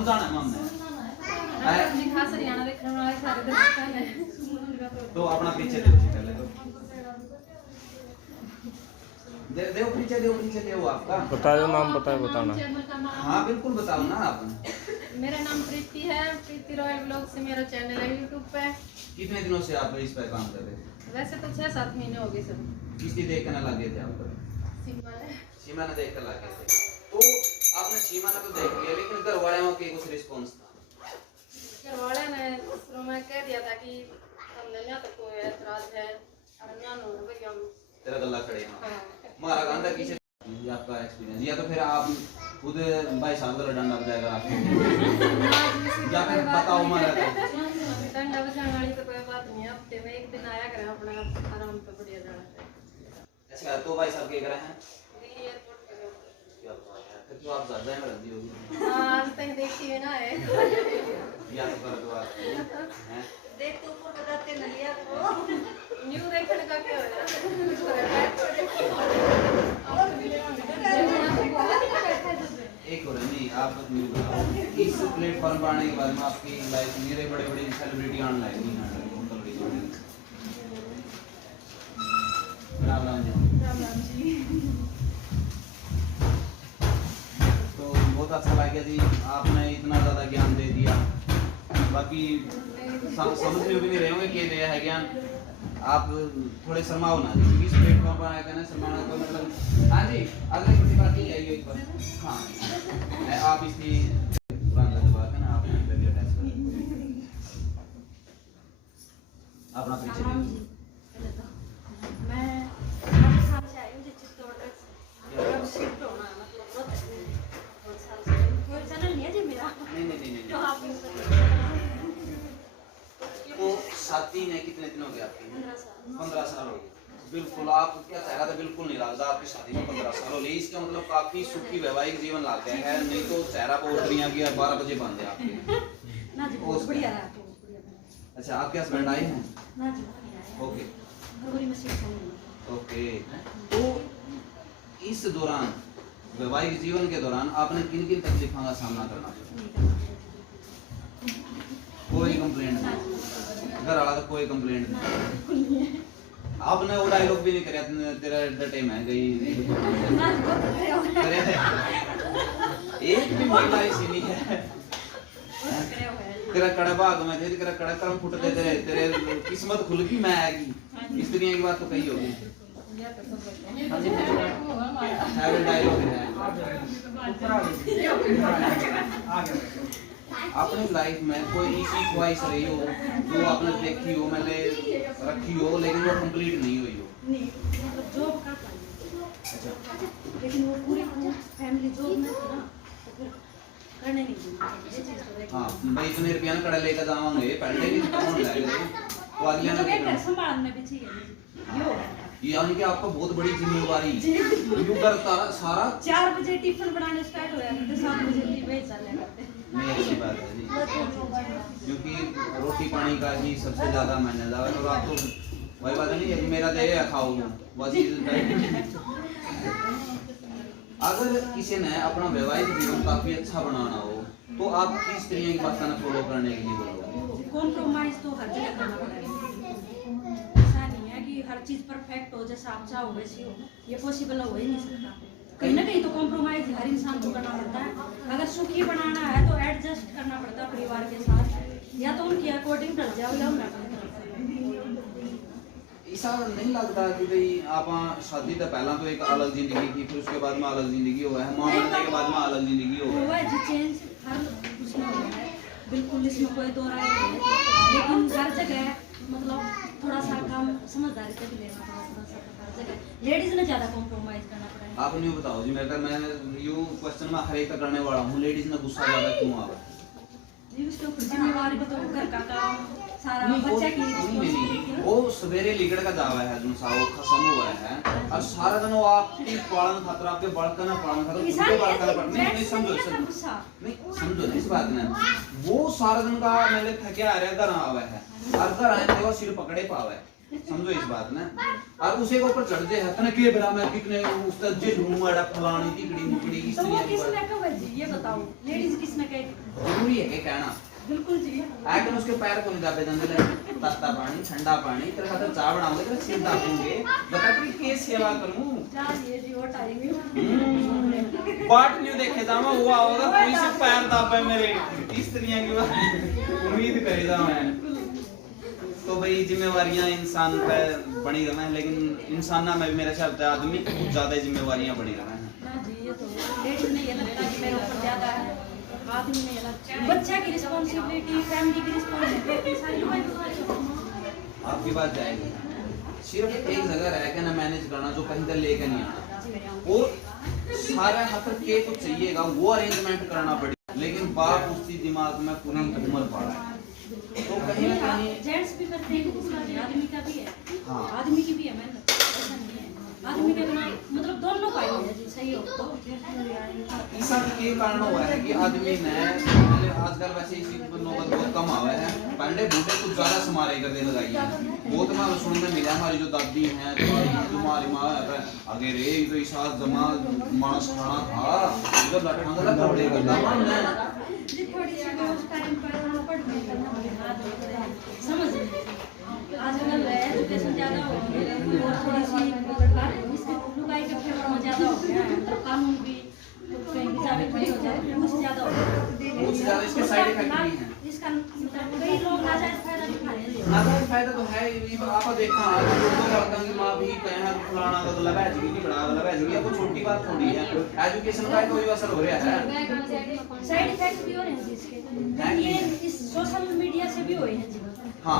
कौन जाना है हमने खास हरियाणा देखने वाले सारे दर्शक हैं। तो अपना पीछे देखिए पहले तो दे पीछे दे आपका बता दो नाम बताना। हाँ बिल्कुल बताओ ना आप। मेरा नाम प्रीति है, प्रीति रॉयल ब्लॉग से मेरा चैनल है यूट्यूब पे। कितने दिनों से आप इस पर काम कर रहे थे? वैसे तो 6-7 महीने हो गए सर। किसकी देख कर लग गए थे आप पर? सीमा ने देख कर लग गए थे। तो आपने सीमा ने तो देख लिया, लेकिन घर वालों के कुछ रिस्पॉन्स था? घर वाले ने शुरू में कह दिया था कि हमने ना तो कोई ऐतराज है और ना नो भाई हम तेरा गला खड़े हैं हमारा गांधा किसे आपका एक्सपीरियंस, या तो फिर आप खुद भाई साहब का डंडा बजाएगा आपको या फिर बताओ हमारा डंडा बजाने वाली तो कोई बात नहीं है, हफ्ते में एक दिन आया करें अपना आराम पे बढ़िया जाना। अच्छा तो भाई साहब क्या कर रहे हैं? दिल्ली एयरपोर्ट पे फिर तो आप ज्यादा ही रद्दी होगी। आज तक देखी है ना है या तो कर दो आप हैं देख तो ऊपर बताते न लिया तो न्यू देखने का क्या होगा एक और नहीं आप न्यू बताओ इस प्लेटफॉर्म पर आने के बाद में आपकी लाइफ मेरे बड़े बड़े सेलिब्रिटी आने लगे नहीं आने लगे राम राम जी। तो बहुत अच्छा लगा जी, आपने इतना ज़्यादा ज्ञान दे दिया। बाकी समझ में भी नहीं रहे होंगे कि दिया है ज्ञान। आप थोड़े शर्माओ ना जी, इस प्लेटफॉर्म पर आया करना शर्माना कोई मतलब। हाँ जी अगले किसी बात नहीं आइए एक बार। हाँ आप इसकी दबा के ना आपने इंटरव्यू टेस्ट कर अपना परिचय मैं 8 साल से आई हूँ चित्तौड़ तक शिफ्ट होना है मतलब बहुत साल से कोई चैनल नहीं है जी मेरा नहीं तो आप तो शादी ने कितने दिन हो गए आपकी? 15 साल हो गए। बिल्कुल आप क्या चेहरा तो बिल्कुल नहीं लगता आपकी शादी में 15 साल हो गए, इसका मतलब काफी सुखी वैवाहिक जीवन लग गया है। नहीं तो चेहरा बहुत बढ़िया गया 12 बजे बंद है आपके ना जी बहुत बढ़िया रहा। अच्छा आपके हस्बैंड आए हैं? ना जी ओके फरवरी में शिफ्ट होंगे। ओके तो इस दौरान वैवाहिक जीवन के दौरान आपने किन किन तकलीफों का सामना करना पड़ा? कोई कंप्लेंट नहीं, घर वाला तो कोई कंप्लेंट नहीं। आपने वो डायलॉग भी नहीं कराया तेरा डटे मैं गई एक भी महिला ऐसी नहीं है तेरा कड़ा भाग में थे, तेरा कड़ा कर्म फुटते तेरे तेरे किस्मत खुल गई मैं आएगी। स्त्रियों की बात तो कही होगी। डायलॉग है अपनी लाइफ में कोई ऐसी ख्वाहिश रही हो जो आपने देखी हो मैंने रखी हो लेकिन वो कंप्लीट नहीं हुई हो? नहीं मतलब जॉब का अच्छा लेकिन वो पूरी फैमिली जॉब में थी ना तो फिर करने नहीं दी ये चीज तो हाँ भाई इतने रुपया ना कड़ा लेकर जावांगे पहले भी कौन लाएगा तो अगले तो ने क्या संभालने भी चाहिए ये हो ये यानी कि आपको बहुत बड़ी जिम्मेवारी यू करता सारा 4 बजे टिफिन बनाने स्टार्ट हो जाते थे 7 बजे भेज चले करते नहीं अच्छी बात है जी, क्योंकि रोटी पानी का ही सबसे ज्यादा मायने है और आप तो वही बात नहीं है मेरा तो ये खाओ बस अगर किसी ने अपना वैवाहिक जीवन काफी अच्छा बनाना हो तो आप किस तरीके की बात फॉलो करने के लिए बोलोगे? कॉम्प्रोमाइज तो हर जगह करना पड़ेगा। ऐसा नहीं है कि हर चीज परफेक्ट हो जैसा आप चाहो वैसी हो, ये पॉसिबल हो ही नहीं सकता। कहीं ना कहीं तो कॉम्प्रोमाइज हर इंसान को करना पड़ता है। अगर सुखी बनाना है तो एडजस्ट करना पड़ता है परिवार के साथ, या तो उनकी अकॉर्डिंग कर जाओ या उनका ऐसा नहीं लगता कि भाई आप शादी तो पहला तो एक अलग जिंदगी थी फिर उसके बाद में अलग जिंदगी हुआ है, मां बनने के बाद में अलग जिंदगी हुआ है जी चेंज हर उसमें हुआ है बिल्कुल, इसमें कोई दो राय नहीं है। लेकिन हर जगह मतलब थोड़ा सा काम समझदारी से भी लेना पड़ा, थोड़ा सा हर जगह लेडीज ने ज्यादा कॉम्प्रोमाइज करना पड़ा है। आप नहीं बताओ जी, मैं यू क्वेश्चन में हर एक करने वाला हूँ, लेडीज ने गुस्सा ज्यादा क्यों आ रहा है? जी उसके ऊपर जिम्मेवारी बताओ, घर का काम सारा बच्चा की नहीं वो सवेरे लिगड़ का जावा है जो साव खत्म हुआ है और सारा दिन वो आपकी पालन खातर आपके बड़का ना पालन खातर उनके बड़का पर नहीं समझो नहीं समझो इस बात में वो सारा दिन का मेरे थके आ रहा घर आवा है और घर आए तो सिर पकड़े पावे, समझो इस बात में। और उसे के ऊपर चढ़ दे है तने के बरा मैं कितने उसका जे रूम वाला फलानी टिकड़ी मुकड़ी तो वो किसने कहा जी ये बताओ, लेडीज किसने कहा जरूरी है कि कहना बिल्कुल जी आके उसके पैर को नहीं दाबे जांदे ले तत्ता पानी ठंडा पानी तेरे खातर चाय बनाऊंगे तेरे सिर दाबूंगे बता तेरी के सेवा करूं चाहिए जी वो टाइम बाट न्यू देखे जामा हुआ होगा कोई से पैर दाबे मेरे इस तरिया की बात उम्मीद करेगा मैं तो भाई जिम्मेवारियां इंसान पे बनी रहे हैं लेकिन इंसाना में भी मेरे ख्याल से आदमी की कुछ ज्यादा जिम्मेवारियां बनी रहे हैं ना जी ये तो लेडीज ने ये लगता है कि मेरे ऊपर ज्यादा है आदमी ने ये लगता बच्चा की रिस्पांसिबिलिटी फैमिली की रिस्पांसिबिलिटी सारी लोग आपकी बात जाएगी सिर्फ एक जगह रह के ना मैनेज करना जो कहीं तक लेके नहीं आना और सारा हाथ के कुछ चाहिएगा वो अरेंजमेंट करना पड़ेगा लेकिन बाप उसकी दिमाग में पूरी उम्र पड़ा है तो कहीं ना कहीं जेंट्स भी करते हैं आदमी का भी है हाँ। आदमी की भी है मेहनत ऐसा नहीं है आदमी का बिना मतलब दोनों का ही है जी सही हो तो ऐसा के कारण हुआ है कि आदमी ने पहले आजकल वैसे इसी नौबत बहुत कम आवा है पहले बूढ़े कुछ ज्यादा समारे कर दे लगाई है बहुत मैं सुनने में मिला हमारी जो दादी हैं जो हमारी माँ है आगे रे तो इस जमा मांस खाना था इधर बैठा था कपड़े करता मैं जी थोड़ी सी उस टाइम पर पढ़ नहीं करना मुझे समझ नहीं आजकल एजुकेशन ज्यादा हो गई और थोड़ी सी इसके लुगाई के फेवर में ज्यादा हो गया है तो कानून भी कहीं भी जावे खड़ी हो जाए कुछ ज्यादा हो गया कुछ ज्यादा इसके साइड इफेक्ट भी हैं इसका मतलब कई लोग नाजायज फायदा भी खा रहे हैं नाजायज फायदा तो है ही आपा देखा आज तो लड़का की मां भी कहे हैं फलाना का तो लगा जी नहीं बड़ा लगा जी ये कोई छोटी बात थोड़ी है एजुकेशन का कोई असर हो रहा है साइड इफेक्ट भी हो रहे हैं इसके ये इस सोशल मीडिया से भी हुए हैं जी हाँ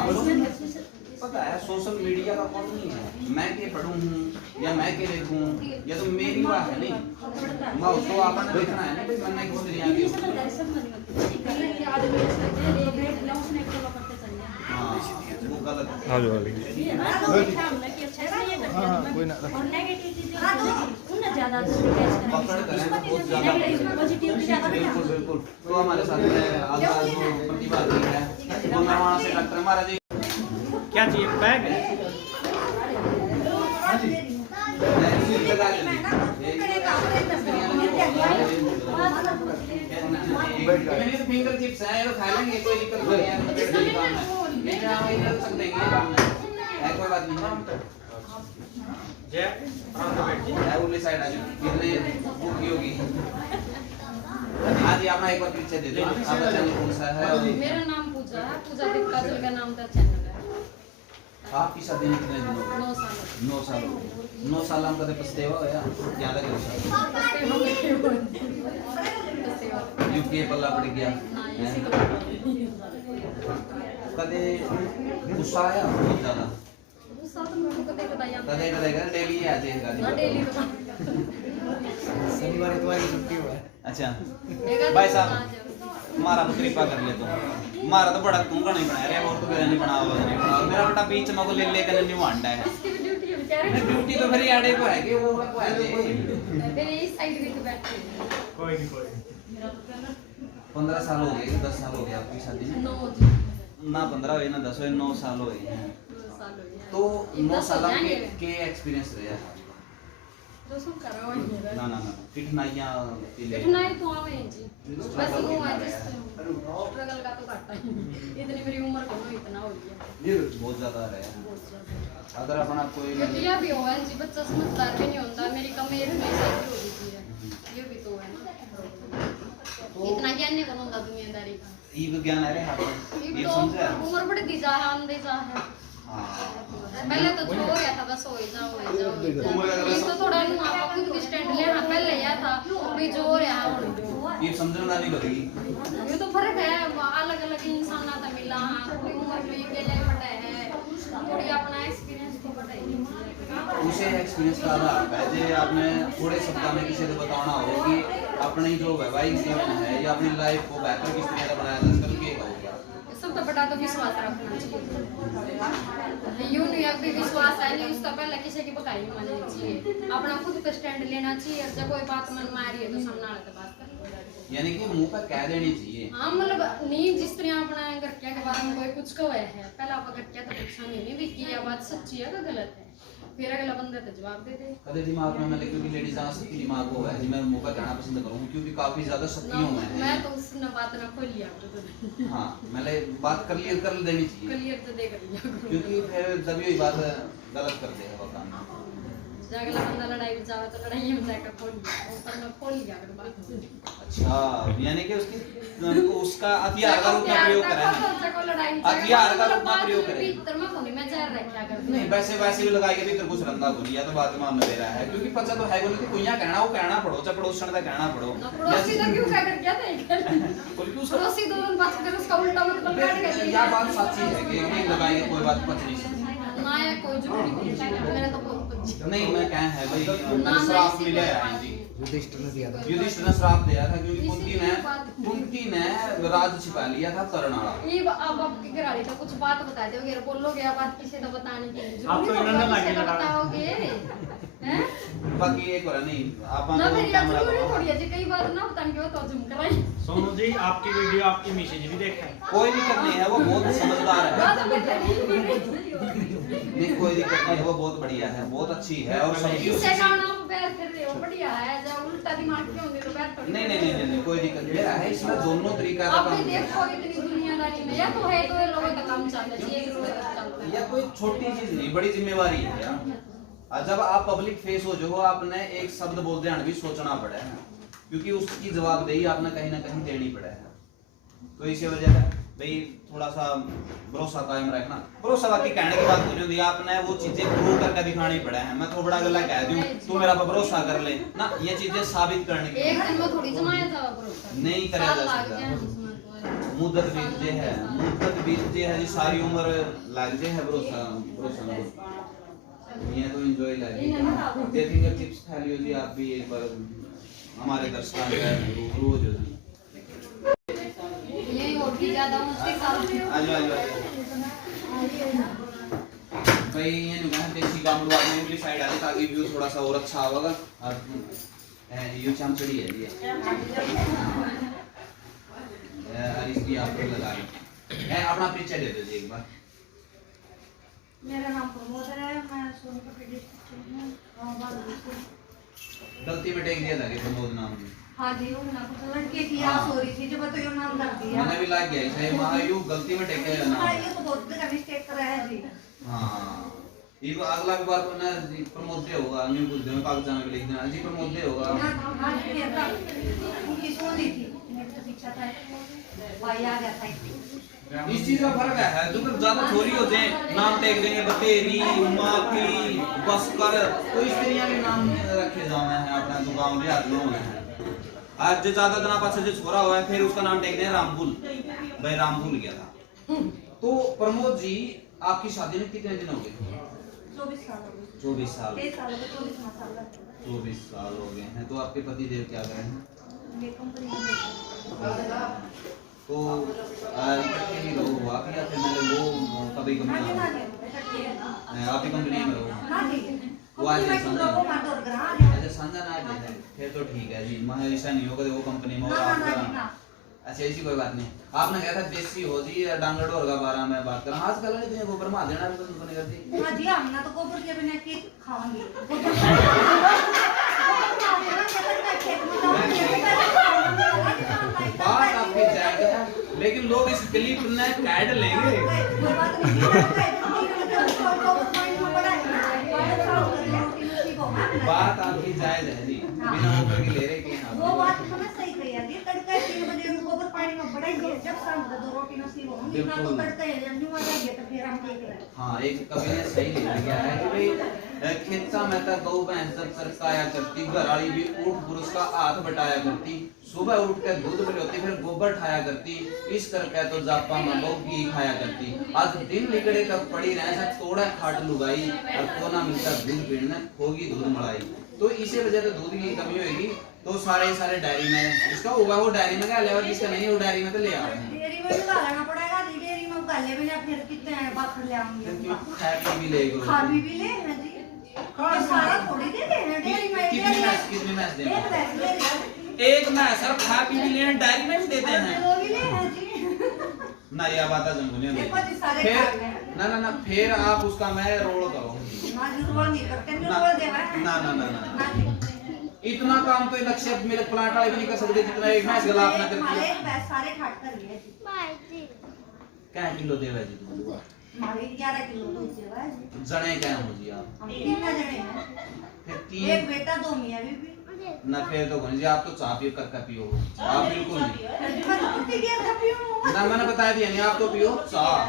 पता है सोशल मीडिया का कौन नहीं है मैं के पढ़ूं हूं या मैं के लिखूं या तो मेरी बात है नहीं मैं उसको आपने देखना है ना भाई मैंने किस दुनिया की हाँ वो गलत है हाँ जो कोई ना पकड़ करें बहुत ज्यादा बिल्कुल बिल्कुल तो हमारे साथ में आज जो प्रतिभागी है वो नरवाना से डॉक्टर महाराज क्या चाहिए बैग है फिंगर चिप्स हैं ये खा लेंगे कोई दिक्कत नहीं है ये इधर तक देंगे काम है कोई बात नहीं जय आराम से बैठ है उल्ली साइड आ जाओ कितने भूखी होगी हाँ जी आप एक बार पीछे दे दो आपका चैनल कौन सा है मेरा नाम पूजा है पूजा देव काजल का नाम का चैनल है आपकी शादी में कितने दिन हो 9 साल 9 साल 9 साल हम कदे पछतेवा होया क्या लगे यूके पल्ला पड़ गया कदे गुस्सा आया बहुत ज्यादा कदे कदे कर डेली आ जाएगा डेली शनिवार इतवार की छुट्टी हुआ है अच्छा भाई साहब मारा तो कृपा कर ले तो मारा तो बड़ा तू का नहीं बनाया रे और तो मेरा नहीं बना मेरा बेटा बीच में को ले लेकर नहीं वांडा है इसकी भी ड्यूटी है बेचारे ड्यूटी तो फिर याडे को है कि वो को है मेरे इस साइड भी तो बैठे हैं कोई नहीं 15 साल हो गए 10 साल हो गए आपकी शादी में 9 ना 15 हुए ना 10 हुए 9 साल हुए हैं 2 साल हो गए तो 9 साल जाएंगे। के एक्सपीरियंस रहा है तो सब करो वही ना ना ना कठिनाइयां कठिनाई तो आवे हैं जी बस वो है जिस स्ट्रगल का तो घाटा है इतनी मेरी उम्र को इतना हो गया ये बहुत ज्यादा रहा है बहुत ज्यादा अगर अपना कोई क्योंकि यह भी हुआ है जी बच्चा समझदार भी नहीं होता मेरी कम एज में शादी हो गई है ये भी तो है ना इतना ज्ञान नहीं होता दुनियादारी का ई विज्ञान है रे हाथ में ये ये तो समझा उम्र बढ़ती जा है आंदे जा है हां पहले तो जो हो गया था बस हो जाओ तो थोड़ा नु आप खुद की स्टैंड लेना पहले या था भी जो हो रहा है ये समझने वाली बनेगी ये तो फर्क है अलग अलग इंसान आता मिला थोड़ी उम्र में के लिए पता है थोड़ी अपना एक्सपीरियंस तो पता ही उसे एक्सपीरियंस का आधार है जे आपने थोड़े शब्दों में किसी को बताना हो कि अपनी जो वैवाहिक जीवन है या अपनी लाइफ को बेहतर किस तरह बनाया जा सकता है क्या कहोगे सब तो बड़ा तो विश्वास रखना चाहिए यूं नहीं अभी विश्वास है नहीं उसका पहले किसी की बकाई नहीं माननी चाहिए अपना खुद का स्टैंड लेना चाहिए और जब कोई बात मन में आ रही है तो सामने वाले से बात कर यानी कि मुंह पर कह देनी चाहिए हाँ मतलब नहीं जिस तरह अपना गठिया के बारे में कोई कुछ कहा है पहले आप गठिया तो पूछेंगे नहीं भी कि यह बात सच्ची है कि गलत है फिर अगला बंदा तो जवाब दे दे। कदे दिमाग में मतलब क्योंकि लेडीज आ सबकी दिमाग को है जी मैं मौका कहना पसंद करूंगा क्योंकि काफी ज्यादा शक्तियों में है। मैं तो उसने बात ना खोल लिया तो हां मैंने बात क्लियर कर देनी चाहिए क्लियर तो दे कर लिया करो। क्योंकि फिर जब ये बात गलत करते हैं वो काम। अगला बंदा लड़ाई में जावे तो लड़ाई में जाकर खोल लिया ऊपर में खोल लिया अगर बात। अच्छा यानी कि उसका हथियार का रूप में प्रयोग करा है। हथियार का रूप में प्रयोग करें। भीतर में कोनी मैं जहर रखा करती नहीं वैसे भी लगाई के भीतर कुछ रंदा को लिया तो बात में हमने दे रहा है क्योंकि पता तो है बोले कि कोई कहना वो कहना पड़ो चाहे पड़ोसन का कहना पड़ो। पड़ोसी तो क्यों क्या कर क्या था क्योंकि उसका पड़ोसी दो बात कर उसका उल्टा मतलब काट कर यह बात सच्ची है कि नहीं लगाई कोई बात पच नहीं सकती। ना या कोई झूठी नहीं मेरा तो बहुत पची नहीं मैं कह है भाई मैंने श्राप मिला है जी युधिष्ठिर ने दिया था। युधिष्ठिर ने श्राप दिया था क्योंकि कुंती ने राज छिपा लिया था तरण वाला। ये अब आपकी घरवाली का कुछ बात बता दोगे बोलोगे अब बात किसी को बताने की आप तो इन्होंने लाके लगा बताओगे हैं बाकी एक और नहीं आप ना फिर यार जरूरी थोड़ी है जी कई बार ना बताने के तो झुम कराई। सोनू जी आपकी वीडियो आपकी मैसेज भी देखा है। कोई दिक्कत नहीं है वो बहुत समझदार है। बात में नहीं कोई दिक्कत नहीं है वो बहुत बढ़िया है बहुत अच्छी है और सबकी इससे गाना आप पैर कर रहे हो बढ़िया है जब उल्टा दिमाग क्यों होंगे तो पैर थोड़ी नहीं कोई दिक्कत नहीं है इसमें दोनों तरीका का आपने काम देखो इतनी दुनियादारी में या तो है तो ये लोगों का काम चलता है एक लोगों का चलता है या कोई छोटी चीज नहीं बड़ी जिम्मेवारी है यार। और जब आप पब्लिक फेस हो जो आपने एक शब्द बोलते हैं भी सोचना पड़ा है क्योंकि उसकी जवाबदेही आपने कहीं ना कहीं देनी पड़ा है। तो इसी वजह से भाई थोड़ा सा भरोसा कायम रखना। भरोसा बाकी कहने की बात नहीं होती आपने वो चीजें प्रूव करके दिखानी पड़ा है। मैं तो बड़ा गला कह दूं तू मेरा पर भरोसा कर ले ना ये चीजें साबित करने की एक दिन में थोड़ी जमाया था भरोसा नहीं करा जा सकता। मुद्दत बीत जे है जी सारी उम्र लग जे है भरोसा ये तो एंजॉय लगे देखेंगे टिप्स खा लियो जी आप भी एक बार हमारे दर्शकों के रोज ये और भी ज्यादा मुश्किल साल आज भाई ये नुका देसी गामड़ू आदमी इंग्लिश साइड आले ताकि व्यू थोड़ा सा और अच्छा होगा। और ये चमचड़ी है ये और इसकी आपको लगा है अपना परिचय दे दो जी एक बार। मेरा नाम प्रमोद है मैं सोनीपत डिस्ट्रिक्ट से हूं गांव बालूपुर। गलती में टेक दिया था कि प्रमोद नाम हां जी वो ना कुछ लड़के की आस हो रही थी जब तो यो नाम कर दिया मैंने भी लग गया इसे महायु गलती में टेक दिया हां नाम। ये तो बहुत बड़ा मिस्टेक करा है जी। हां ये तो अगला बार को ना जी प्रमोद दे होगा न्यू कुछ दिन कागजात में लिख देना जी प्रमोद दे होगा। हां ये था उनकी सोनी थी मेरे तो पीछा था भाई आ गया था। इस चीज का फर्क है जो तो ज्यादा छोरी हो जाए नाम टेक देंगे बतेरी माफी बसकर तो इस तरह के नाम रखे जावे हैं अपना तो गांव देहात में होना है। आज जो ज्यादा दिन पास जो छोरा हुआ है फिर उसका नाम टेक दें रामपुल भाई रामपुल गया था। तो प्रमोद जी आपकी शादी में कितने दिन हो गए? 24 साल हो गए। 24 साल 23 साल हो गए 24 साल हो गए हैं। तो आपके पति देव क्या कर रहे हैं? ये कंपनी में तो इकट्ठे ही रहो आप या फिर मैंने वो कभी कंपनी आप ही कंपनी में रहो वो आज अच्छा संजन आज है फिर तो ठीक है जी। मैं ऐसा नहीं होगा वो कंपनी में और आपका अच्छा ऐसी कोई बात नहीं। आपने कहा था देसी हो जी डाउनलोड होगा 12 में बात करा आजकल नहीं तुझे गोबर मार देना तो नहीं करती। हां जी हमने तो गोबर के बिना की खाएंगे बात आपकी जाएगा लेकिन लोग इस क्लिप ने कैड लेंगे। बात आपकी जायज है जी बिना गोबर के ले रहे के वो बात तो मैं सही कही है जी तड़का 3 बजे गोबर पानी में बढ़ाएंगे जब शाम को 2 रोटी नसीब होंगी ना तो तड़का है जब न्यू आ जाएंगे तो फिर हम देख रहे। हाँ एक कवि ने सही लिख गया है कि भाई खेता में तो गौ भैंस जब सरकाया करती घरवाली भी ऊँट पुरुष का हाथ बटाया करती सुबह उठ कर दूध पिलाती फिर गोबर खाया करती इस करके तो जापा में लोग घी खाया करती आज दिन लिगड़े तक पड़ी रहे सब तोड़ा खाट लुगाई और कोना मिलता दूध पीने होगी दूध मलाई। तो इसी वजह से दूध की कमी होगी तो सारे डायरी में इसका होगा वो डायरी में क्या लेवर जिसका नहीं वो डायरी में तो ले आ रहे हैं। डेयरी में उगा लेना पड़ेगा जी डेयरी में उगा ले बिना फिर कितने बाखर ले आऊंगी खा भी ले खा भी ले हैं जी और सारा थोड़ी दे दे डेयरी में कितनी मैच देंगे एक मैच सर खा पी भी ले डायरी में भी देते हैं ना ये बात है जंगुनिया देखो जी सारे फिर खा गए। ना ना ना फिर आप उसका मैं रोल करो ना जरूर नहीं करते ना रोल देवा है ना ना ना ना ना जी इतना काम तो लक्ष्य मेरे प्लांट वाले भी नहीं कर सकते जितना एक भैंस गला अपना करती हमारे है भैंस सारे खाट कर लिए जी क्या किलो देवा जी तुम हमारे 11 किलो दूध देवा है जी जने क्या हो जी आप हम 3 जने हैं फिर एक तीन बेटा 2 मियां बीबी ना फिर तो बन जी आप तो चाय पियो करके पियो आप बिल्कुल नहीं मैं तो कुत्ते के खपी हूं ना मैंने बताया दिया नहीं आप तो पियो चाय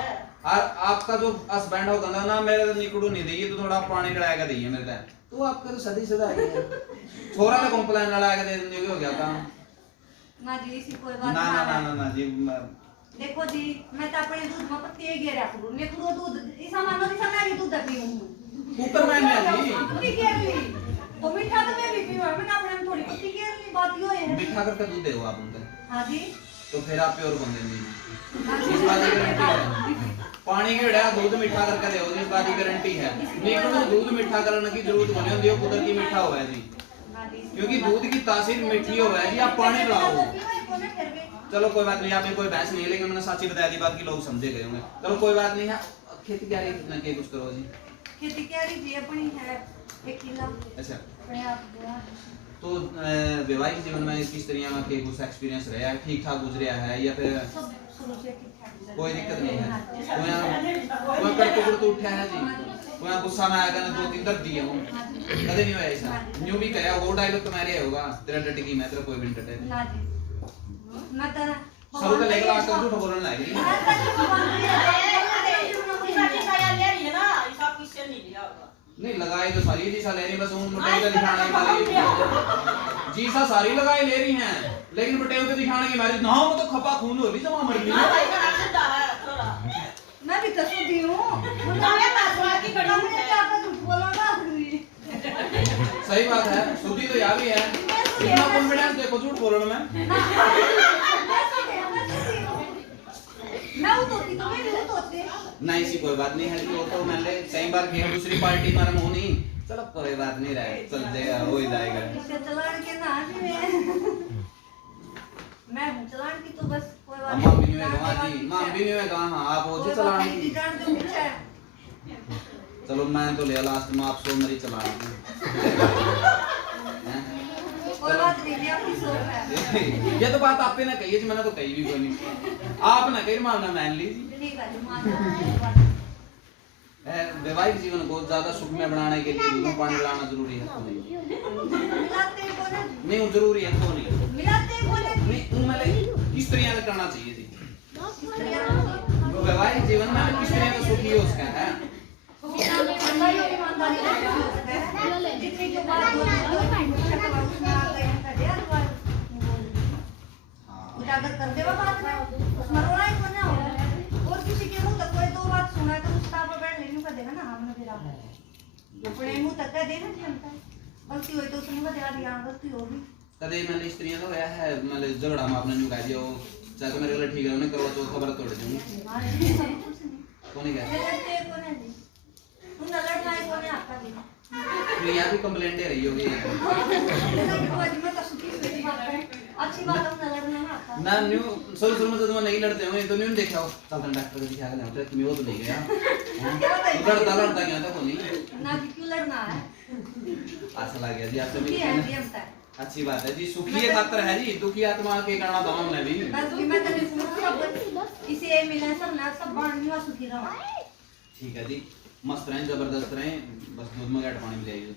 और आपका जो हस्बैंड होगा ना मेरे तो निकड़ू नहीं देगी तो थोड़ा पानी लड़ा के दइए मेरे को तो आपका तो सदी सदा है छोरा ने कंप्लेन लड़ा के दे देंगे हो गया काम ना जी इसी कोई ना बात ना ना ना ना जी देखो जी मैं तो अपने दूध में पत्ती गे रहा करूं निकलो दूध इसा मानो इसा मैं भी दूध पीऊं ऊपर मैं नहीं जी पत्ती गे ली तो मीठा तो मैं भी पीऊं मैं अपने में थोड़ी पत्ती गे ली बात यो है मीठा करके दूध दे आप उनका हां जी तो फिर आप प्योर बन देंगे हाँ जी। इस बात की गारंटी है पानी के डा दूध मीठा करके दे इस बात की गारंटी है निकलो दूध मीठा करने की जरूरत बनी होती है कुदरती मीठा हुआ है जी क्योंकि दूध की तासीर मीठी हो है जी आप पानी पिलाओ चलो कोई बात नहीं आपने कोई बहस नहीं लेकिन मैंने सच्ची बताया दी बाकी लोग समझे गए होंगे चलो कोई बात नहीं है खेती क्या रही कितना के कुछ करो जी खेती क्या रही जी अपनी है 1 किलो अच्छा अपने आप दुआ तो वैवाहिक जीवन में किस तरह के कुछ एक्सपीरियंस रहा है ठीक ठाक गुजरा है या फिर सब शुरू से ठीक ठाक कोई दिक्कत नहीं है कोई कड़क तो उठा है जी कोई गुस्सा में आएगा ना 2-3 दर्द दिए हो कदे नहीं हुआ ऐसा न्यू भी कहा वो डायलॉग तुम्हारे होगा तेरा डटकी मैं तेरा कोई भी डटे ना जी मैं तो सब तो लेकर आज तक झूठ बोलने लगी नहीं लगाई तो सारी जी सा ले रही बस उन बटेव के दिखाने की मारी जी सा सारी लगाई ले रही हैं लेकिन बटेव के दिखाने की मारी ना वो तो खपा खून हो रही जमा मर गई मैं भी तो सुधी हूं क्या कर झूठ बोलूंगा सही बात है सुधी तो यार भी है इतना कॉन्फिडेंस देखो झूठ बोलने में मैं वो तोती तो मैं वो तोते नहीं सी कोई बात नहीं है कि वो तो मैंने कई बार गए दूसरी पार्टी मारा मुंह नहीं चलो कोई बात नहीं रहे चल जाएगा हो ही जाएगा इसे चलान के ना जी मैं हूं चलान की तो बस कोई बात अम्मा भी नहीं है कहां जी मां भी नहीं है कहां हां आप हो जी चलान की की जान जो पीछे चलो मैं तो ले लास्ट में आप 100 मेरी चलान की कोई बात नहीं ये अपनी सोच है ये तो बात आपने ना कही है जी मैंने तो कही भी कोई नहीं आप ना कही मानना मान लीजिए ठीक है जी मान वैवाहिक जीवन को ज्यादा सुखमय बनाने के लिए दूध पानी पिलाना जरूरी है तो नहीं मिलाते को ना नहीं वो जरूरी है तो नहीं मिलाते को ना नहीं वो मतलब किस तरह से करना चाहिए जी तो वैवाहिक जीवन में किस तरह का सुखी हो उसका है जितनी जो बात उजागर कर देवा बात में उसमें रोना ही कोना हो और किसी के मुंह तक कोई दो बात सुना तो उसका पर बैठ लेने का देना ना हमने फिर आप अपने मुंह तक का देना जी हमका गलती हुई तो उसने का देना दिया गलती होगी कदे मैंने स्त्रियां तो गया है मतलब झगड़ा में आपने न्यू कह दिया वो चाहे तो मेरे लिए ठीक है उन्हें करवा चौथ खबर तोड़ दूंगी कौन है लड़ते को ना जी तुम लड़ना है कोने आता भी फिर यहाँ भी कंप्लेंट दे रही होगी मैं तो सुखी हुई बात है अच्छी बात है ना लड़ना ना आता ना न्यू शुरू में तो तुम नहीं लड़ते हो तो न्यू देखा हो चल डॉक्टर को दिखा के लाओ तुम्हें वो तो नहीं गया लड़ता क्या था कोई ना जी क्यों लड़ना है अच्छा लग गया जी आपसे सुखी है भी हम तक अच्छी बात है जी सुखी खातर है जी दुखी आत्मा के करना दवा हमने भी बस भी मैं तने सब इसे मिला सब ना सब बाण में सुखी रहो ठीक है जी मस्त रहें जबरदस्त रहें बस दूध में घट पानी में ले आइए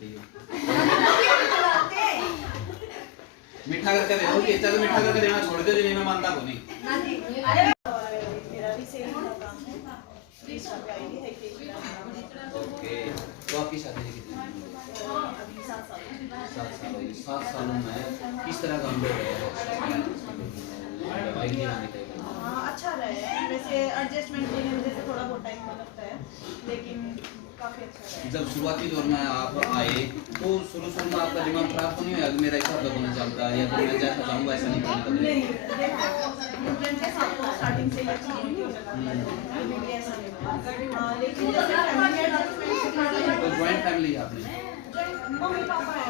मीठा करके दे दोगे चलो मीठा करके देना छोड़ दो जी मैं मानता को नहीं ना जी अरे ओके तो आपकी शादी कितनी 7 साल 7 सालों में किस तरह का अनुभव रहा अच्छा रहा है वैसे एडजस्टमेंट के लिए मुझे थोड़ा बहुत टाइम लगता है लेकिन काफी अच्छा रहा है जब शुरुआती दौर में आप आए तो शुरू में आपका दिमाग खराब तो नहीं हुआ मेरा हिसाब तक होना चलता है या फिर मैं जैसा चाहूँगा ऐसा नहीं करना नहीं देखो मूवमेंट के साथ तो स्टार्टिंग से ही अच्छी नहीं हो सकता है भी ऐसा नहीं हां लेकिन जैसे फैमिली एडजस्टमेंट सिखाना तो जॉइंट फैमिली है आपने मम्मी पापा है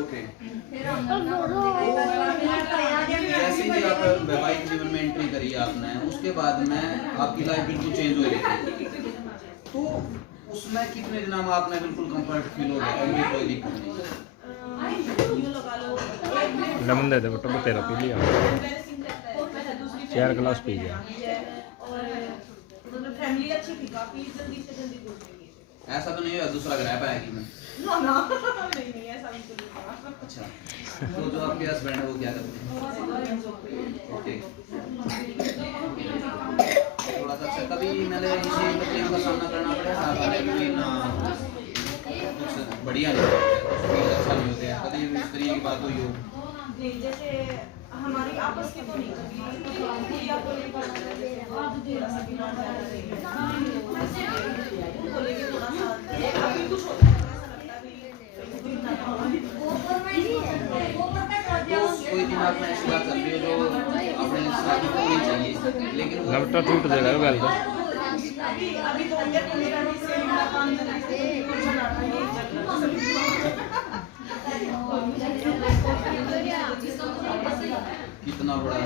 ओके फिर हम लोग जैसे कि आप वैवाहिक जीवन में एंट्री करी बताई आपने, उसके बाद में आपकी लाइफ बिल्कुल चेंज हो गई, तो उसमें कितने दिन में आपने बिल्कुल कंफर्ट फील हो गया, कोई दिक्कत नहीं? यूं लगा लो लेमन दे दे बेटा, वो तेरा पी लिया, एम्बैरेसिंग लगता है, 4 गिलास पी गया। और मतलब फैमिली अच्छी थी काफी, जल्दी से जल्दी टूट गई। ऐसा तो नहीं हुआ दूसरा ग्रह पे आएगी मैं? ना ना नहीं ऐसा बिल्कुल नहीं था। अच्छा, तो जो आपके हस्बैंड है वो क्या करते हैं? ओके, थोड़ा सा अच्छा, कभी मैंने इसी तकलीफ का सामना करना पड़ा था कि ना कुछ बढ़िया नहीं होता, कुछ अच्छा नहीं होता है, कभी इस तरीके की बात हुई हो? नहीं, जैसे हमारी आपस की तो नहीं, कभी गुड़िया को लेकर थोड़ा सा डिमांड ज्यादा रही है, उनको लेके थोड़ा सा अभी कुछ होता है, ऐसा लगता है भी तो कोई दिमाग में ऐसी बात चल रही है जो आपने शादी को नहीं चाहिए, लेकिन वो लपटा टूट जाएगा बेल तो। अभी अभी तो ये मेरा भी सेम का काम चल रहा है, कुछ चला रहा है, ये चल रहा है। कितना बड़ा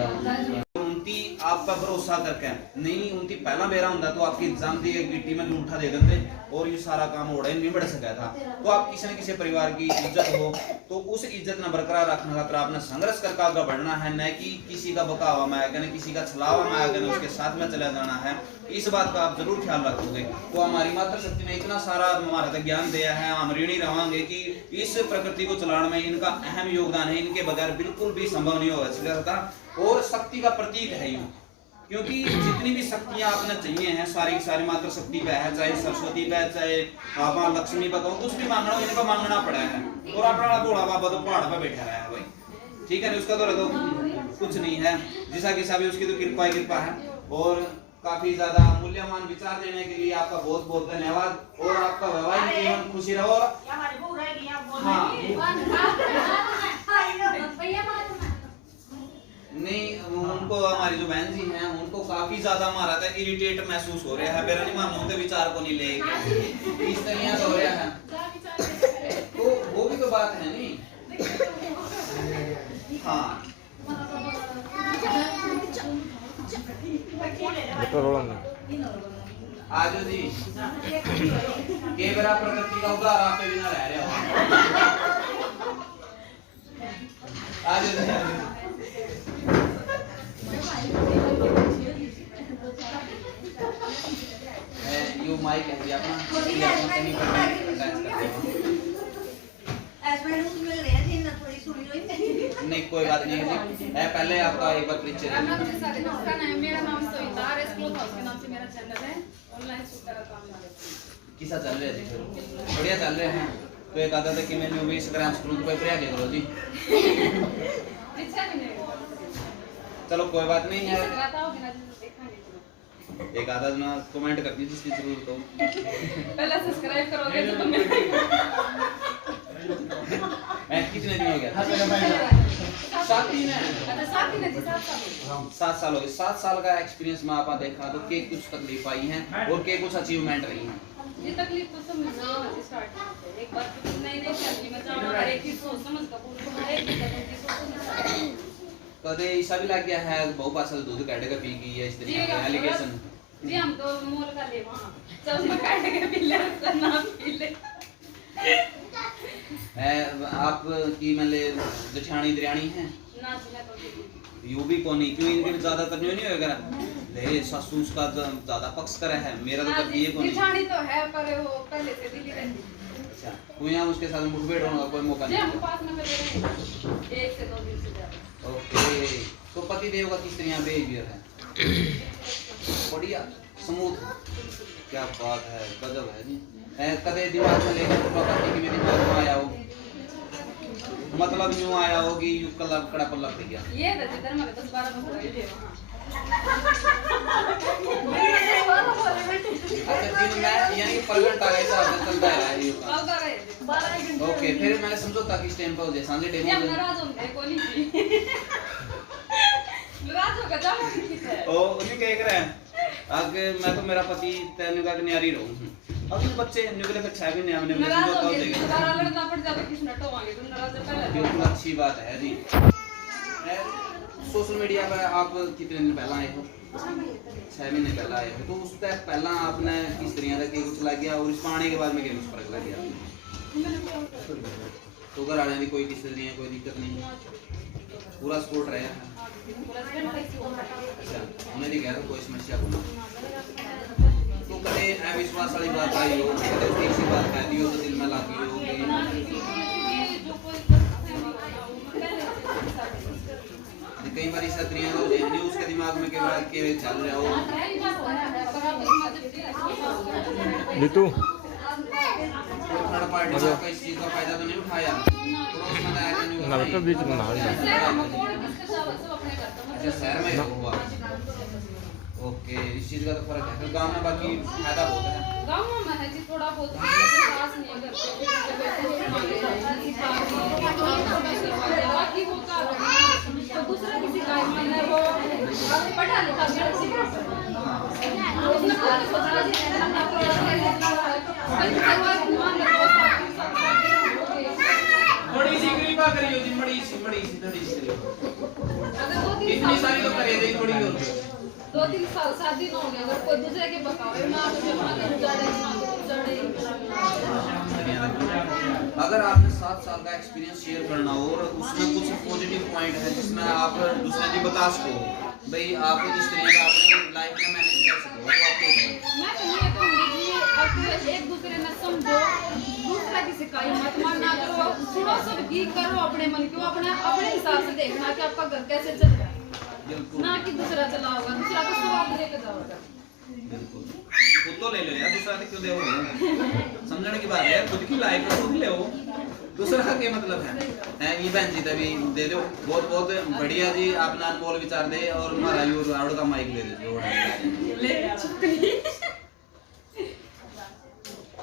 उनकी आप पर भरोसा करके नहीं, उनकी पहला मेरा होता तो आपकी एग्जाम दी एक गिट्टी में उठा दे देते और ये सारा काम हो रहा है, नहीं बढ़ सका था। तो आप किसी न किसी परिवार की इज्जत हो तो उस इज्जत न बरकरार रखने खातिर आपने संघर्ष करके आगे बढ़ना है, न कि किसी का बकावा में आएगा, न किसी का छलावा में आएगा, न उसके साथ में चला जाना है। इस बात का आप जरूर ख्याल रखोगे। तो हमारी मातृशक्ति ने इतना सारा हमारा ज्ञान दिया है, हम ऋणी रहेंगे कि इस प्रकृति को चलाने में इनका अहम योगदान है, इनके बगैर बिल्कुल भी संभव नहीं हो सकता। और शक्ति का प्रतीक है यूं, क्योंकि जितनी भी शक्तियां आपने चाहिए हैं सारी की सारी मातृशक्ति पे है, चाहे सरस्वती पे, चाहे मां लक्ष्मी पे, कुछ भी मांगना हो इनको मांगना पड़ा है। और अपना भोला बाबा तो पहाड़ पे बैठा रहा है भाई, ठीक है ना, उसका तो कुछ नहीं है, जिसा किसा भी उसकी तो कृपा ही कृपा है। और काफी ज्यादा मूल्यवान विचार देने के लिए आपका बहुत बहुत धन्यवाद, और आपका वैवाहिक जीवन खुशी रहो। और हमारी बहू रहेगी, आप बोल हाँ, भैया नहीं, उनको हमारी जो बहन जी हैं उनको काफी ज्यादा हमारा था इरिटेट महसूस हो रहा है, मेरा नहीं मानो उनके विचार को नहीं लेके इस तरह से हो रहा है, तो वो भी तो बात है नहीं। हाँ, बेटा रोला नहीं। आजो जी के बरा प्रकृति का उदार आप पे बिना रह रहे हो। आजो जी यू माइक है जी अपना नहीं, कोई बात नहीं है जी। पहले आपका एक बार परिचय मेरा नाम सविता है, स्कूल हाउस के नाम से मेरा चैनल है, ऑनलाइन शूट का काम है। किसा चल रहा है जी? बढ़िया चल रहे हैं। तो एक आदत है कि मैंने भी इंस्टाग्राम स्क्रोल पे प्रयास करो जी। चलो कोई बात नहीं है, एक आदत ना कमेंट कर दीजिए जिसकी जरूरत हो। पहले सब्सक्राइब करोगे तो तुम्हें कितने दिन हो गया? 7 दिन है। अच्छा 7 दिन है जी, 7 साल 7 साल हो गए। 7 साल का एक्सपीरियंस में आप देखा तो के कुछ तकलीफ आई हैं और के कुछ अचीवमेंट रही हैं? ये तकलीफ तो समझ में स्टार्ट एक बार नई नई फैमिली में जाओ, हर एक चीज सोच समझ का पूरा हर एक चीज सोच समझ। कदे ऐसा भी लग गया है बहु पासल दूध काट के पी गई है इस तरीके का एलिगेशन? जी हम तो मोल का ले वहां चल मैं काट के पी ले, ना पी ले। आप की मतलब जेठानी दरियानी है? ना जी मैं तो यू भी कोनी, क्यों इनके भी ज्यादा करने नहीं होएगा ले सासू का ज्यादा पक्ष करे है, मेरा तो कर दिए कोनी। जेठानी तो है पर वो पहले से दिल्ली रहती। अच्छा, कोई यहाँ उसके साथ मुठभेड़ होने का कोई मौका जी नहीं? हम पास में रह रहे हैं 1 से 2 दिन से ज्यादा। ओके, तो पति देव का किस तरह बिहेवियर है? बढ़िया स्मूथ, क्या बात है, गजब है जी। कदे दिमाग में लेकर पति के मेरे दिमाग में आया हो, मतलब यूं आया हो कि यू कला कड़ा पल्ला पड़ गया? ये तो जिधर मैं 10-12 बजे थे वहां। अच्छा, दिन में यानी पर घंटा का हिसाब से चलता है ये काम? चलता रहे 12 घंटे। ओके, फिर मैंने समझौता किस टाइम पे हो जाए? सांझे टाइम जी हम हो जाए? नाराज होंगे कोनी जी। नाराज होकर जाओ किसी से। ओ उन्हें क्या कह रहा है आगे मैं तो मेरा पति तेने का न्यारी रहूं, अब इन बच्चे निकले फिर 6 महीने हमने नाराज समझौता हो होंगे जाएगा। दोबारा लड़ना पड़ जाए किस नटो वांगे तुम नाराज पहले। बिल्कुल अच्छी बात है जी। सोशल मीडिया पर आप कितने दिन पहले आए हो? 6 महीने पहले आए हो। तो उस तक पहला आपने किस तरह का कुछ लग गया और इस पाने के बाद में क्या कुछ फर्क लग गया? तो घर आने की कोई किसी नहीं है, कोई दिक्कत नहीं, पूरा सपोर्ट रहा है। अच्छा, उन्हें नहीं कह रहा कोई समस्या को ना। तो कभी अविश्वास वाली बात आई हो, कभी तीसरी बात कह दी हो तो दिल में लगी हो कि कई बार क्षत्रिय हो जाएंगे उसके दिमाग में के चल रहा हो नीतू थर्ड पार्टी का कोई चीज का फायदा तो नहीं उठाया, पड़ोस में आया तो नहीं ना बेटा बीच में ना अच्छा शहर में हुआ। ओके, इस चीज का तो फर्क है। गांव में बाकी फायदा बहुत है। गाँव में है जी थोड़ा बहुत खास नहीं है करते बाकी वो का तो दूसरा किसी का मन है वो पढ़ा लिखा उसने खुद सोचा जी बड़ी सी कृपा करियो जी, बड़ी सी थोड़ी सी इतनी सारी तो करे दे थोड़ी और 2-3 साल शादी ना हो गया अगर कोई दूसरे के बकावे में आप मुझे वहां के उजाड़े अगर आपने 7 साल का एक्सपीरियंस शेयर करना हो और उसमें कुछ पॉजिटिव पॉइंट है जिसमें आप दूसरे को बता सको भाई आप जिस तरह का अपनी लाइफ में मैनेज कर सको तो आप क्या करें? मैं कहूँगी जी आप एक दूसरे में समझो, दूसरा की शिकायत मत मानना करो, सुनो सब की करो अपने मन को, अपने हिसाब से देखना कि आपका घर कैसे चल रहा है, ना कि दूसरा चला होगा, दूसरा तो स्वाद लेके जाओगा। बिल्कुल, खुद तो ले लो यार, दूसरा तो क्यों दे हो? समझने की बात है, खुद की लाइफ में खुद ले हो, दूसरा का क्या मतलब है? ये बहन जी तभी दे दो, बहुत बहुत बढ़िया जी, आपने अनमोल विचार दे और हमारा यूर आड़ो का माइक ले दे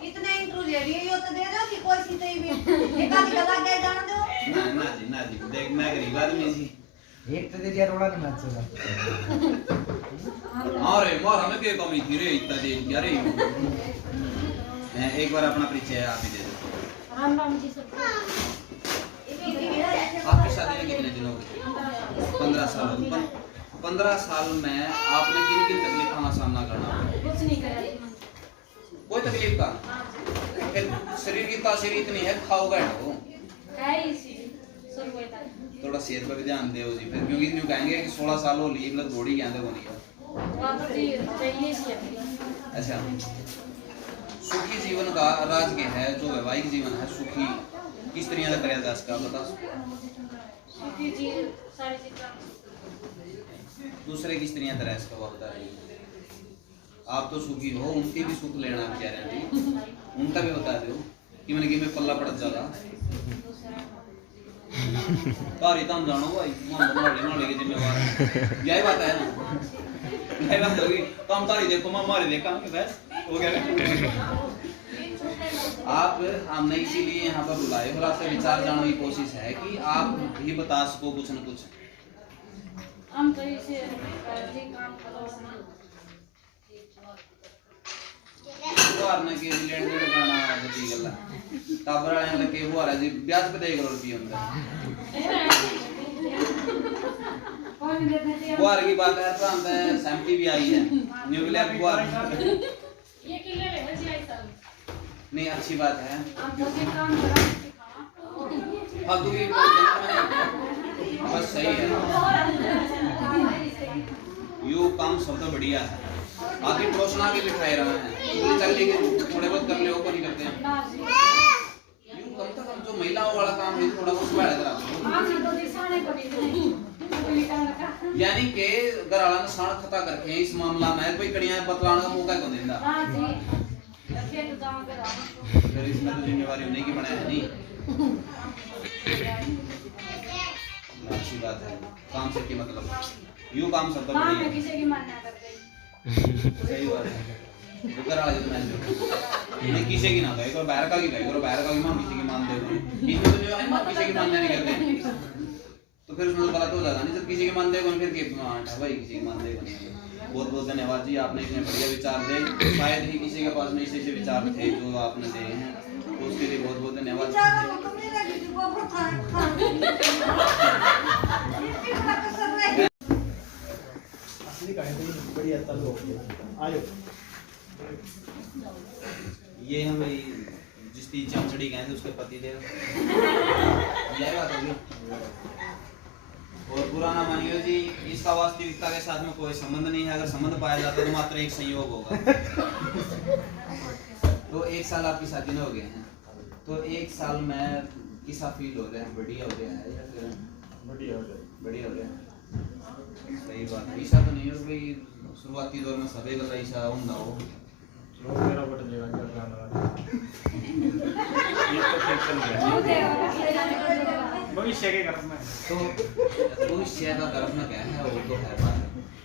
इतने इंट्रो ले रही है यो तो दे दो कि कोई सी तई भी एक आधी गला गए जाना दो ना जी देख मैं गरीब आदमी जी एक तो दे दिया रोड़ा नहीं मत चला अरे मारा में क्या कमी थी रे इतना दे दिया रे। एक बार अपना परिचय आप ही दे दो। राम राम जी सब आपकी शादी में कितने दिन हो गए? 15 साल। 15 साल में आपने किन किन तकलीफों का सामना करना पड़ा? कुछ नहीं करे कोई तकलीफ का? फिर शरीर की तासीर इतनी है खाओगे हो है इसी सब कोई था थोड़ा सेहत पर भी ध्यान दो जी फिर क्योंकि न्यू कहेंगे कि 16 साल हो ली मतलब थोड़ी ज्ञान को नहीं है। बात जी चाहिए सी अच्छा, सुखी जीवन का राज क्या है? जो वैवाहिक जीवन है सुखी किस तरह का करें जा सकता बता सुखी जी सारी चीज दूसरे किस तरह तरह इसका वक्त है? आप तो सुखी हो, उनकी भी सुख लेना आप कह रहे हैं, उनका भी बता दो कि मैंने कि मैं पल्ला पड़ जाएगा तारी तम जानो भाई मोहल्ले के जिम्मेवार यही बात है ना, यही बात होगी तुम तारी देखो मैं मारी देखा बस हो गया। आप हमने इसीलिए यहाँ पर बुलाए और आपसे विचार जानने की कोशिश है कि आप भी बता सको कुछ न कुछ। हम तो इसे काम करो ने के लेन देन करना बड़ी गल है टाबर वाले ने के हुआ जी ब्याज पे 1 करोड़ रुपया होता है। बुआर की बात है तो हम सहमति भी आई है न्यूक्लियर बुआर ये किले ले जी आई साल नहीं अच्छी बात है। आप तो भी काम करा फालतू की बस सही है यू काम सब तो बढ़िया है आगे पड़ोसना के बिठाए रहा है चल लेके थोड़े बहुत कर ले वो नहीं करते हैं यू कम से कम जो महिलाओं वाला काम है थोड़ा बहुत संभाल कर यानी के घर वाला ने साण खता करके इस मामला में कोई कड़ियां बतलाने का मौका क्यों देंदा फिर इसमें तो जिम्मेवारी उन्हीं की बनाया है नहीं अच्छी बात है काम से की मतलब यू काम सब तो बढ़िया किसी की मानना करते सही बात है वो करा ले तो मैं नहीं किसी की ना कहे कोई बाहर का की कहे करो बाहर का की मां किसी की मान दे इसमें तो जो है मां किसी की मानना नहीं करते तो फिर उसमें गलत हो जाएगा नहीं जब किसी की मान दे फिर के भाई किसी की मान दे बहुत बहुत धन्यवाद जी आपने इतने बढ़िया विचार दे शायद ही किसी के पास में ऐसे विचार थे जो आपने दिए हैं तो उसके लिए बहुत बहुत धन्यवाद। बढ़िया चलो आ जाओ। ये है भाई जिसकी चमचड़ी कहते उसके पति देव यह बात होगी। और पुराना मानियो जी, इसका वास्तविकता के साथ में कोई संबंध नहीं है। अगर संबंध पाया जाता तो मात्र एक संयोग होगा। तो 1 साल आपकी शादी में हो गए हैं, तो 1 साल में किसा फील हो रहा है? बढ़िया हो गया है या फिर बढ़िया हो गया? सही बात है। ऐसा तो नहीं है भाई शुरुआती दौर में सभी का ऐसा होना हो। मेरा बट देगा क्या गाना ये तो ठीक चल गया। भविष्य के गर्भ में तो भविष्य का गर्भ में क्या है वो तो है बात,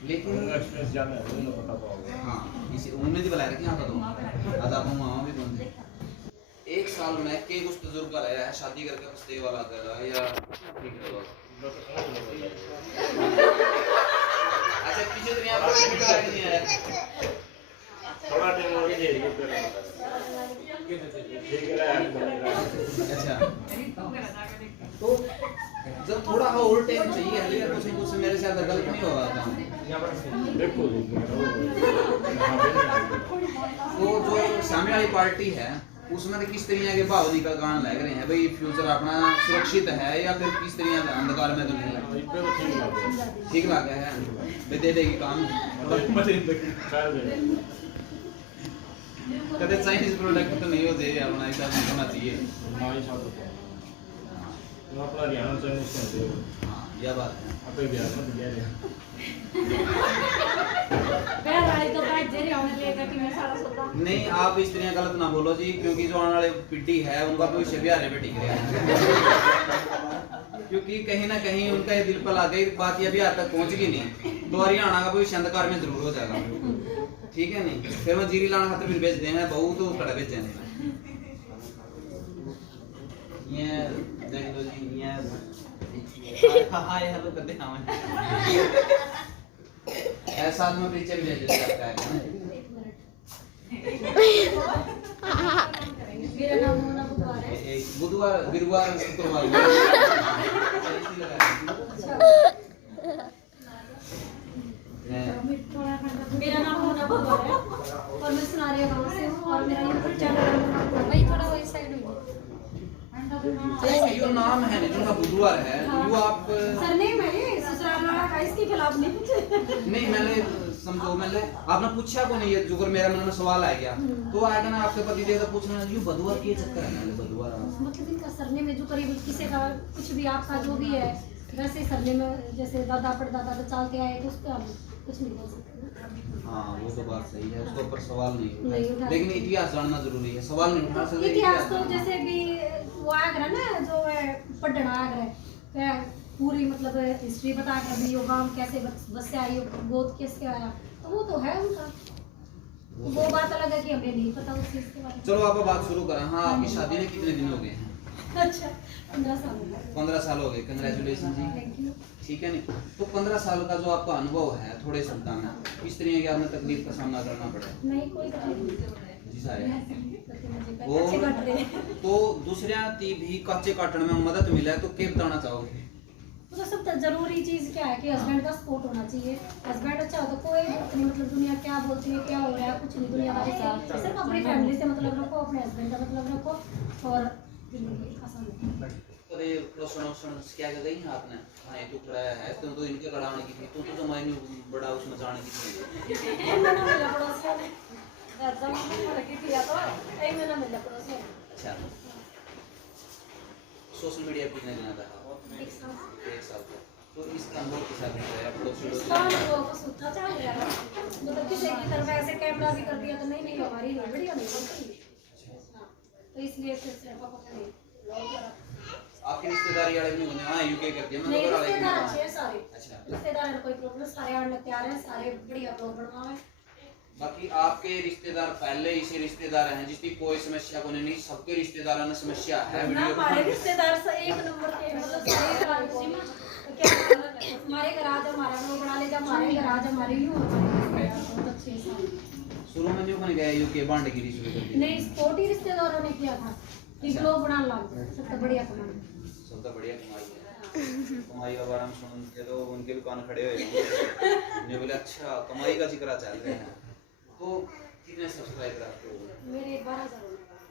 लेकिन एक्सप्रेस जाना है वो पता पाओगे। हाँ इसे उन्होंने तो बुलाया रखी आता तो आज आप वहाँ भी कौन थे। 1 साल में कई कुछ तजुर्बा रहा है, शादी करके पछते वाला कर रहा है या ठीक है। अच्छा पीछे तो यहाँ पर नहीं आया थोड़ा टाइम हो गया जेल के अच्छा। तो जब थोड़ा और टाइम चाहिए हल्का कुछ मेरे साथ गलत नहीं होगा काम। देखो तो जो सामने वाली पार्टी है उसमें तो किस तरीके के भाव निकल गान लग रहे हैं भाई, फ्यूचर अपना सुरक्षित है या फिर किस तरह का अंधकार में तो नहीं है? ठीक लग है वे दे देगी काम। कदे चाइनीज प्रोडक्ट तो नहीं हो जाए अपना ऐसा होना चाहिए। अपना ध्यान चाहिए। हाँ यह बात है। अपने ध्यान में दिया रहे नहीं आप इस तरह गलत ना बोलो जी, क्योंकि जो आने वाली पीढ़ी है उनका भविष्य भी हारे पे टिक रहा है। क्योंकि कहीं ना कहीं उनका ये दिल पर लग गई बात, ये बिहार तक पहुंच गई नहीं तो हरियाणा का भविष्य अंधकार में जरूर हो जाएगा। ठीक है नहीं फिर मैं जीरी लाना खाते फिर बेच देंगे बहु तो कड़ा बेच देंगे। ये देख लो जी ये हाय हेलो करते हैं ऐसा में पीछे भी ले जाता है। मेरा नाम मोना बुधवार है। बुधवार गुरुवार शुक्रवार मेरा नाम मोना बुधवार है और मैं सुनारिया गांव से हूँ और मेरा यूट्यूब चैनल वही थोड़ा वही साइड हुई। यो नाम है ना जो बुधवार है यो आप सरनेम है ये ससुराल वाला का, इसके खिलाफ नहीं कुछ नहीं मैंने समझो मैंने आपने पूछा को नहीं है जो कर मेरा मन में सवाल आ गया तो आएगा ना आपके पति देव पूछना यो बुधवार के चक्कर है मैंने बुधवार मतलब इनका सरनेम है जो करीब किसी का कुछ भी आपका जो भी है वैसे सरनेम जैसे दादा परदादा तो चलते आए तो उस पर हम कुछ नहीं बोल सकते। हाँ वो तो बात सही है, उसके ऊपर सवाल नहीं नहीं उठा उठा लेकिन इतिहास जानना जरूरी है। सवाल नहीं उठा सकते इतिहास तो जैसे भी वो आगरा ना जो है पढ़ना आगरा पूरी मतलब हिस्ट्री बता कर भी यो गांव कैसे बसे आई गोद कैसे आया तो वो तो है उनका, वो बात अलग है कि हमें नहीं पता उस चीज के बारे में। चलो आप बात शुरू करें। हाँ आपकी शादी ने कितने दिन हो गए हैं? अच्छा 15 साल हो गए। 15 साल हो गए, कंग्रेचुलेशन जी। Thank you. ठीक है नहीं तो 15 साल का जो आपका अनुभव है थोड़े शब्दों में किस तरह की आपने तकलीफ का सामना करना पड़ा? नहीं कोई तकलीफ नहीं जी साहब अच्छे कट रहे हैं। तो दूसरे ती भी कच्चे काटने में मदद मिले तो क्या बताना चाहोगे? तो सबसे जरूरी चीज क्या है कि हस्बैंड का सपोर्ट होना चाहिए। हस्बैंड अच्छा हो तो कोई नहीं मतलब दुनिया क्या बोलती है क्या हो रहा है कुछ नहीं, दुनिया वाले से सिर्फ अपनी फैमिली से मतलब रखो, अपने हस्बैंड का मतलब रखो और जिंदगी आसान है। अरे प्रोसन क्या कर गई हैं आपने? हाँ ये तो खड़ा है तो इनके कड़ाने की थी तो मैंने बड़ा उस मचाने की थी। मैंने मिला पड़ोस में दादा मुझे लगी थी या तो एक महीना मिला पड़ोस में। अच्छा सोशल मीडिया पे कितने दिन था? 1 साल तक। तो इसका अनुभव के साथ है पड़ोसी इसका अनुभव बस उतना चल रहा है मतलब किसी की तरफ ऐसे कैमरा भी कर दिया तो नहीं हमारी नहीं वीडियो नहीं बनती तो इसलिए फिर से पापा आपके रिश्तेदारी वाले नहीं बने? हाँ यूके कर दिया नहीं मतलब रिश्तेदार अच्छे हैं सारे। अच्छा रिश्तेदार हैं कोई प्रॉब्लम सारे आने तैयार हैं, सारे बढ़िया ब्लॉग बनवाए। बाकी आपके रिश्तेदार पहले ही से रिश्तेदार हैं जिसकी कोई समस्या को नहीं, सबके रिश्तेदारों में समस्या है ना वीडियो हमारे रिश्तेदार से एक नंबर के मतलब सारे घर को क्या हमारे घर आज हमारा ब्लॉग बना ले, जब हमारे घर आज हमारे ही बहुत अच्छे हैं। शुरू में जो बन गया यूके बांड की शुरू कर दी नहीं स्पोर्ट ही रिश्तेदारों ने किया था कि ब्लॉग बनाने लग गए सबसे बढ़िया कमाई। सबसे बढ़िया कमाई है। कमाई का बारे में सुन के तो उनके भी कान खड़े हुए ने बोले अच्छा कमाई का जिक्र चल रहे हैं। तो कितने सब्सक्राइबर आपके हो गए? मेरे 12,000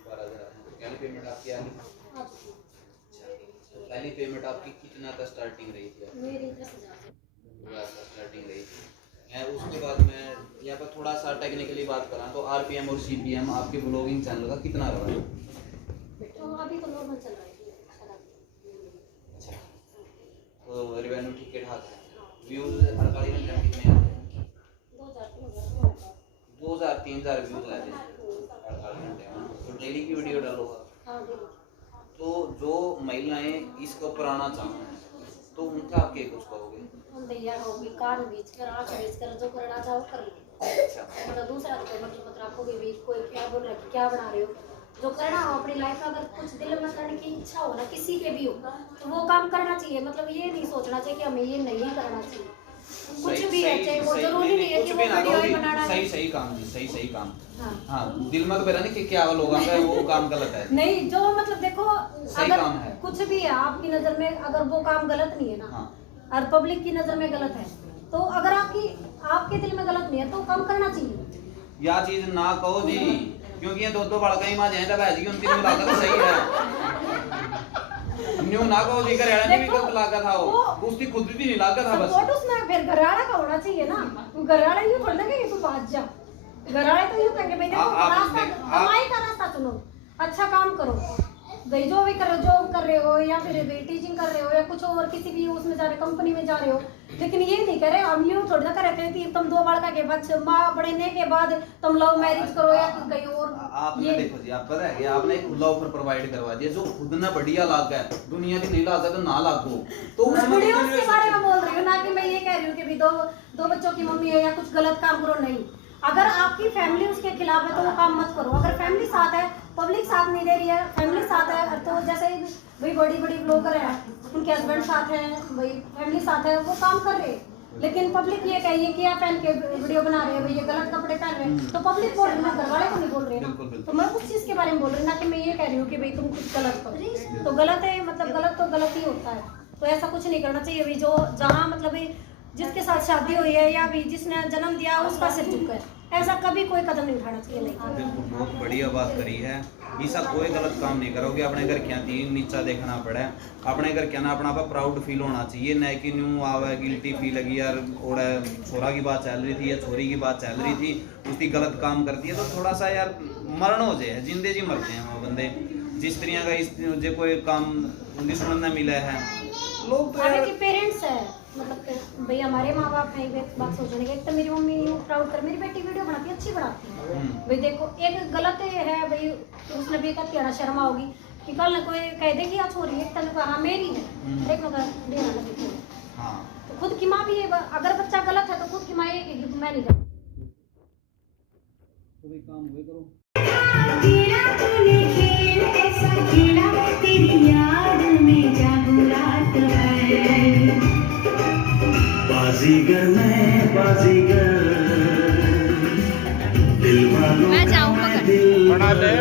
12,000। पहली पेमेंट आपकी आ गई? अच्छा, तो पहली पेमेंट आपकी कितना का स्टार्टिंग रही थी? मेरी 10,000 स्टार्टिंग रही थी। मैं उसके बाद मैं यहाँ पर थोड़ा सा टेक्निकली बात करा तो आरपीएम और सीपीएम आपके ब्लॉगिंग चैनल का कितना रहा है? तो अभी तो नॉर्मल चल रहा है। अच्छा, तो रेवेन्यू ठीक ठाक है। व्यूज 48 घंटे में कितने आते हैं? 2,000-3,000 व्यूज आते हैं 48 घंटे में। तो डेली की वीडियो डालोगा तो जो महिलाएं इसको अपनाना चाहते हैं तो उनका आप क्या कुछ कहोगे? भैया होगी कान बीच कर आँख बीच कर जो करना चाहो कर लो। अच्छा, मतलब दूसरा तो मतलब आपको भी कोई क्या बोल रहा है कि क्या बना रहे हो, जो करना हो अपनी लाइफ में, अगर कुछ दिल में करने की इच्छा हो ना किसी के भी हो तो वो काम करना चाहिए। मतलब ये नहीं सोचना चाहिए कि हमें ये नहीं करना चाहिए। कुछ भी है चाहे वो जरूरी नहीं है कि वो वीडियो ही बनाना है। सही काम जी, सही काम। हाँ। हाँ, दिल में तो मेरा नहीं कि क्या लोग वो काम गलत है। नहीं, जो मतलब देखो सही अगर काम है। कुछ भी है आपकी नजर में, अगर वो काम गलत नहीं है ना हाँ। और पब्लिक की नजर में गलत है तो अगर आपके दिल में गलत नहीं है तो काम करना चाहिए। या चीज ना कहो जी, क्योंकि ये दो बालका ही मां जाए तब है जी उनकी मुलाकात तो सही है। न्यू ना कहो जी घर वाले ने भी गलत लागा था वो उसकी खुद भी नहीं लागा था बस। सपोर्ट उसमें फिर घर वाला का होना चाहिए ना। तू घर वाला यूं थोड़ा ना कि तू बात जा, घर वाले तो यूं कहेंगे भाई देखो रास्ता कमाई का रास्ता चुनो, अच्छा काम करो भाई, जो भी कर रहे हो, जॉब कर रहे हो या फिर टीचिंग कर रहे हो या कुछ और किसी भी उसमें जा रहे हो, कंपनी में जा रहे हो, लेकिन ये नहीं करे हम यूं थोड़ी ना कर रहे थे कि तुम 2 बालका के बाद माँ बढ़ने के बाद तुम लव मैरिज करो या कहीं और। आपने देखो जी, आप पता है कि आपने एक खुला ऑफर प्रोवाइड करवा दिया जो खुद ना बढ़िया लाग है, दुनिया की नहीं लाग है तो ना लागो। तो उसमें वीडियो के बारे में बोल रही हूँ ना कि मैं ये कह रही हूँ कि भी दो बच्चों की मम्मी है या कुछ गलत काम करो, नहीं। अगर आपकी फैमिली उसके खिलाफ है तो वो काम मत करो। अगर फैमिली साथ है, पब्लिक साथ नहीं दे रही है, फैमिली साथ है तो जैसे भाई बड़ी ब्लॉगर है उनके हस्बैंड साथ है, भाई फैमिली साथ है, वो काम कर रहे हैं। लेकिन पब्लिक ये कहिए कि आप पहन के वीडियो बना रहे हैं, भाई ये गलत कपड़े पहन रहे हैं, तो पब्लिक बोल रही है, घर वाले को नहीं बोल रहे ना। तो मैं उस चीज के बारे में बोल रही ना कि मैं ये कह रही हूँ कि भाई तुम कुछ गलत करो तो गलत है, मतलब गलत तो गलत ही होता है। तो ऐसा कुछ नहीं करना चाहिए। भाई जो जहाँ मतलब जिसके साथ शादी हुई है या भी जिसने जन्म दिया उसका सिर झुका है, ऐसा कभी कोई कदम नहीं उठाना चाहिए। नहीं, बिल्कुल बहुत बढ़िया बात करी है। ऐसा कोई गलत काम नहीं करोगे, अपने घर क्या थी नीचा देखना पड़े, अपने घर क्या ना अपना पर प्राउड फील होना चाहिए, न कि न्यू आवे गिल्टी फील लगी यार और छोरा की बात चल रही थी या छोरी की बात चल रही थी उसकी गलत काम करती है तो थोड़ा सा यार मरण हो जाए, जिंदे जी मरते हैं वो बंदे। जिस तरह का इस जो कोई काम उनकी सुनने मिला है लोग तो यार पेरेंट्स है, मतलब भाई हमारे माँ बाप हैं, एक बात सोचने की। एक तो मेरी मम्मी प्राउड कर, मेरी बेटी वीडियो बनाती है, अच्छी बनाती है भाई। देखो एक गलत है भाई, उसने भी कहती शर्मा होगी कि कल कोई कह देगी या छोरी एक तन हाँ मेरी है, देखो देना लगी। हाँ, तो खुद की माँ भी है, अगर बच्चा गलत है तो खुद की माँ ये कहेगी मैं नहीं करती। तो भाई काम हुए करो। बाजीगर मैं बाजीगर दिल वालों मैं जाऊँ का दिल बना ले।